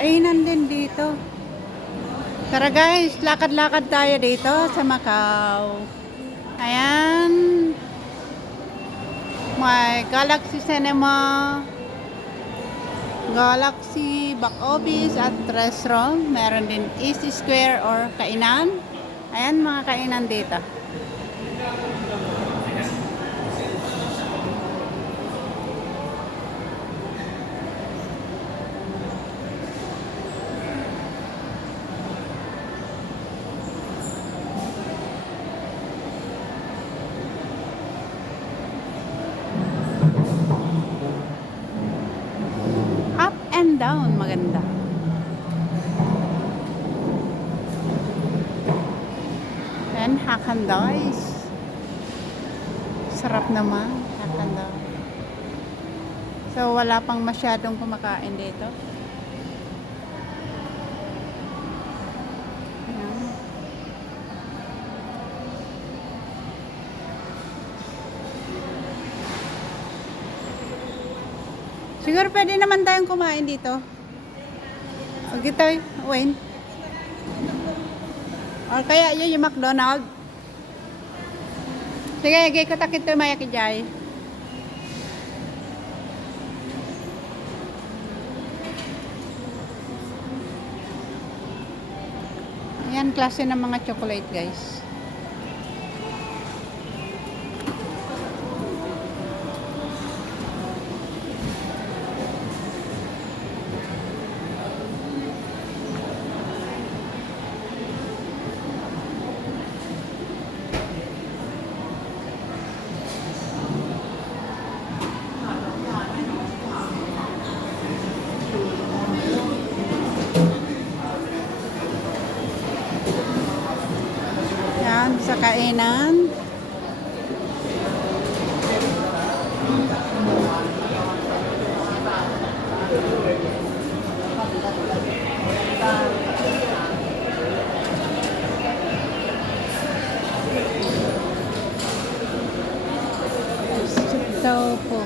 kainan din dito. Tara guys, lakad-lakad tayo dito sa Macau. Ayan. May Galaxy Cinema, Galaxy back office at restaurant. Meron din Easy Square or kainan. Ayan mga kainan dito. Up and down, maganda. And Hakandois. Sarap naman, Hakandois. So wala pang masyadong kumakain dito. Ayan. Siguro pwede naman tayong kumain dito. Okay tayo, Wayne. Or kaya yun yung McDonald's. Sige, gay ko takit to maya kijay. Ayan, klase ng mga chocolate guys. Yan, sa kainan. Ito po.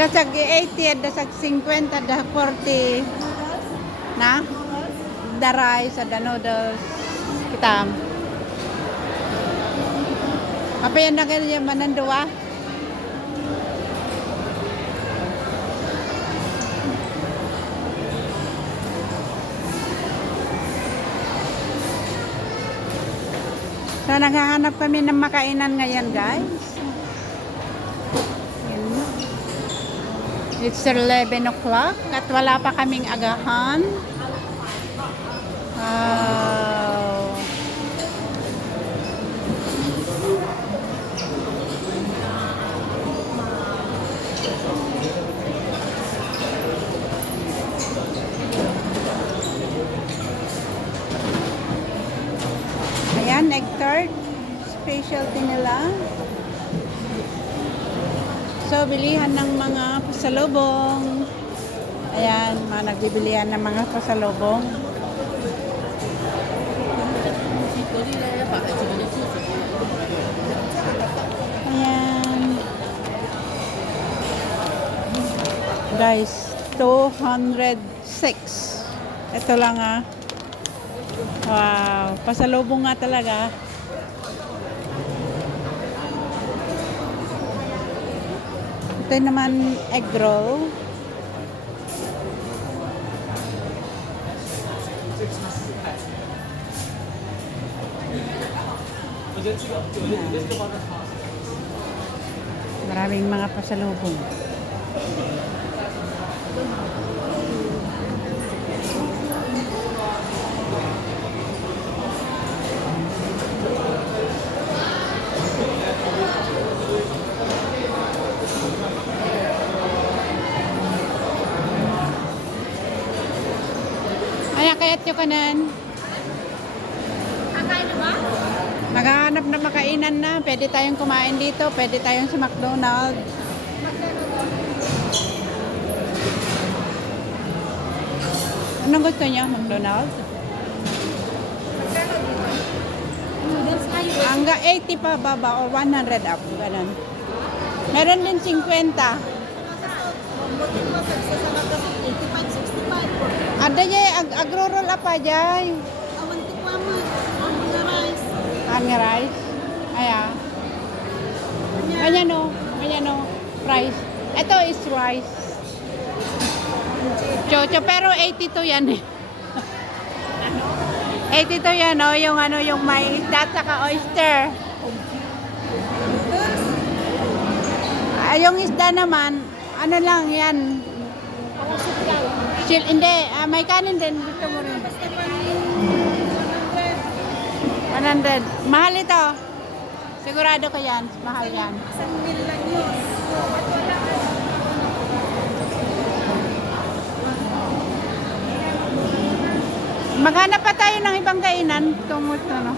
Dasag 80, dasag 50, dasag 40. Na? The rice, the noodles. Kita. Apa yan na ganyan manandua? So, naghahanap kami ng makainan ngayon, guys. It's 11 o'clock at wala pa kaming agahan. Ayan, egg tart. Specialty nila. So, bilihan ng mga pasalubong. Ayan, mga nagbibilihan ng mga pasalubong. Ayan. Guys, 206. Ito lang ah. Wow, pasalubong nga talaga. Ito naman egg roll. Maraming mga pasalubong. Kayat nyo kanan. Kakain na ba? Naghahanap na makainan na. Pwede tayong kumain dito. Pwede tayong sa McDonald's. Anong gusto niyo? McDonald's? Noodles kayo. Hanggang 80 pa baba or 100 up. Ganun. Meron din 50. Buti mo sa kasot 85, 65. Ada jay agro-roll apa jay? Awan ti ko ama. Ang mga rice. Ang rice. Aya. Ganyan no. Price. Ito is rice. Chocho, pero 82 yan eh. 82 yan yung may isda at saka oyster. Yung isda naman, ano lang yan. Pausok lang. Hindi, may kanin din. Gusto mo rin. Basta pa ni 100. Mahal ito. Sigurado ko yan. Mahal yan. 1,000 lang yun. Maghanap pa tayo ng ibang kainan. Tungkol ano.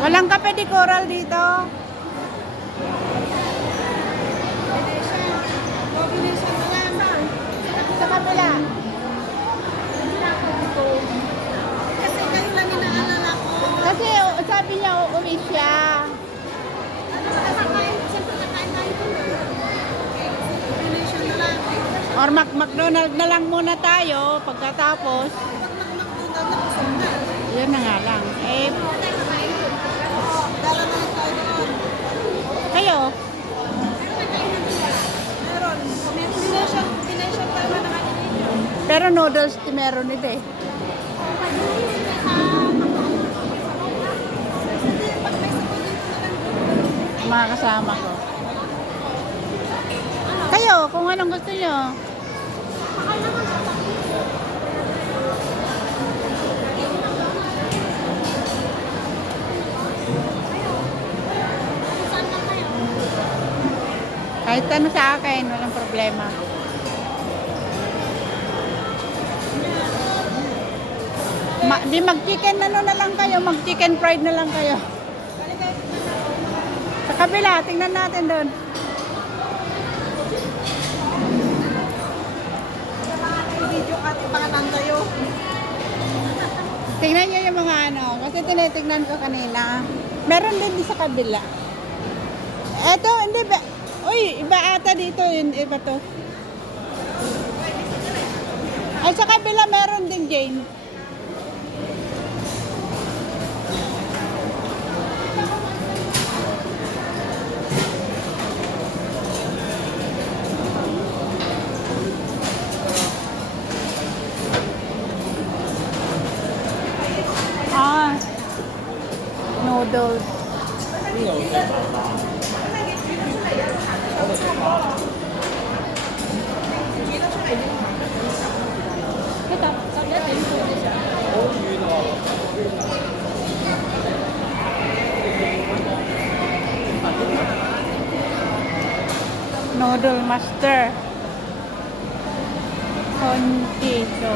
Walang kape di coral dito. Combination na lang. Sa kabila. Kasi kayo lang inaalala ko. Kasi sabi niya uuwi siya. Ano ba nakakain? Siyempre nakain tayo dun. Combination na lang. Or McDonald's na lang muna tayo pagkatapos. Pag mag-McDonald na busog na. Yun na nga lang. Eh, Dala na lang tayo doon. kayo, Meron. Combination tayo na nakainin. pero noodles meron nito eh. Pag may sabi dito na lang. Mga kasama ko. Kayo, kung anong gusto nyo. Saan lang kayo? Kahit ano sa akin, walang problema. Di mag-chicken ano na lang kayo, mag-chicken fried na lang kayo. Sa kabila, tingnan natin doon. Video at pangalan kayo. Tingnan nyo yung mga ano, kasi tinitignan ko kanina. Meron din sa kabila. Eto, hindi ba? Uy, iba ata dito, yun, iba to. Ay, sa kabila meron din, Jane. Ah, noodles. Kita, sabi natin. Noodle master. Konti. So,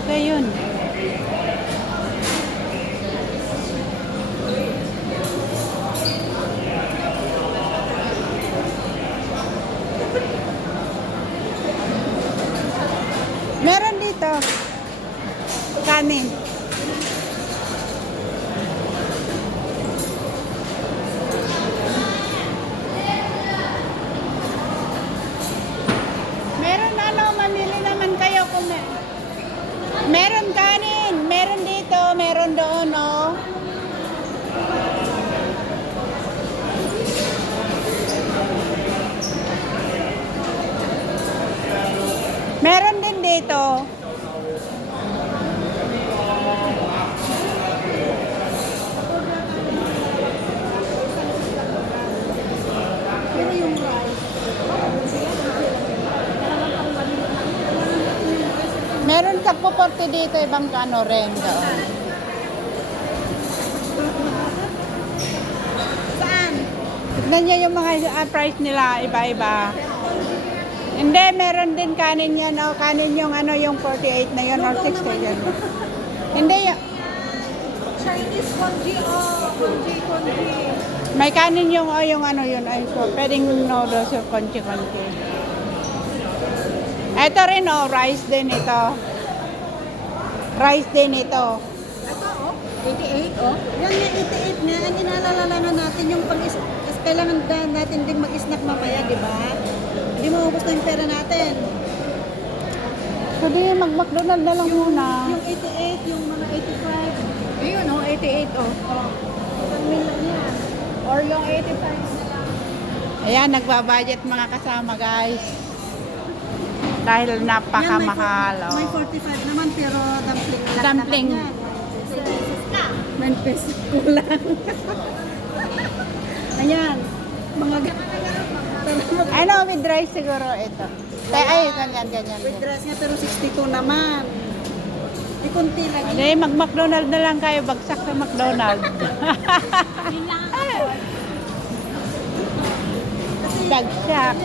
okay yun. Meron dito. Kanin. Meron mamili naman kayo kung meron kanin, meron dito, meron doon, oh. Meron din dito. Pero yung rice. Meron sa puporte dito, ibang kano rin doon. Saan? Tignan niyo yung mga price nila, iba-iba. Hindi, meron din kanin yan. O, kanin yung ano, yung 48 na yun or 60 yun. Hindi, Chinese congee o congee. may kanin yung, o, yung ano yun. Ay, so, pwedeng noodles yung konchi-konchi. Ito rin, o, rice din ito. Rice din ito. Ito oh, 88 oh. Yan yung 88 na, ang inaalala na natin yung kailangan natin din mag-snack mamaya, di ba? Hindi mo ubos na yung pera natin. Pwede mag-McDonald na lang muna. Yung 88, yung mga 85. Ayun oh, 88 oh. Isang meal lang yan. Or yung 85 na lang. Ayan, nagbabudget mga kasama, guys. Dahil napakamahal. Yan, may 45 naman pero dumpling lang Dumpling. naman yan. 9 pesos kulang. Ayan. Mga Ano, with rice siguro ito. Ay, ganyan. with rice nga pero 62 naman. Di konti lang. Hindi, mag-McDonald na lang kayo. Bagsak sa McDonald. Bagsak.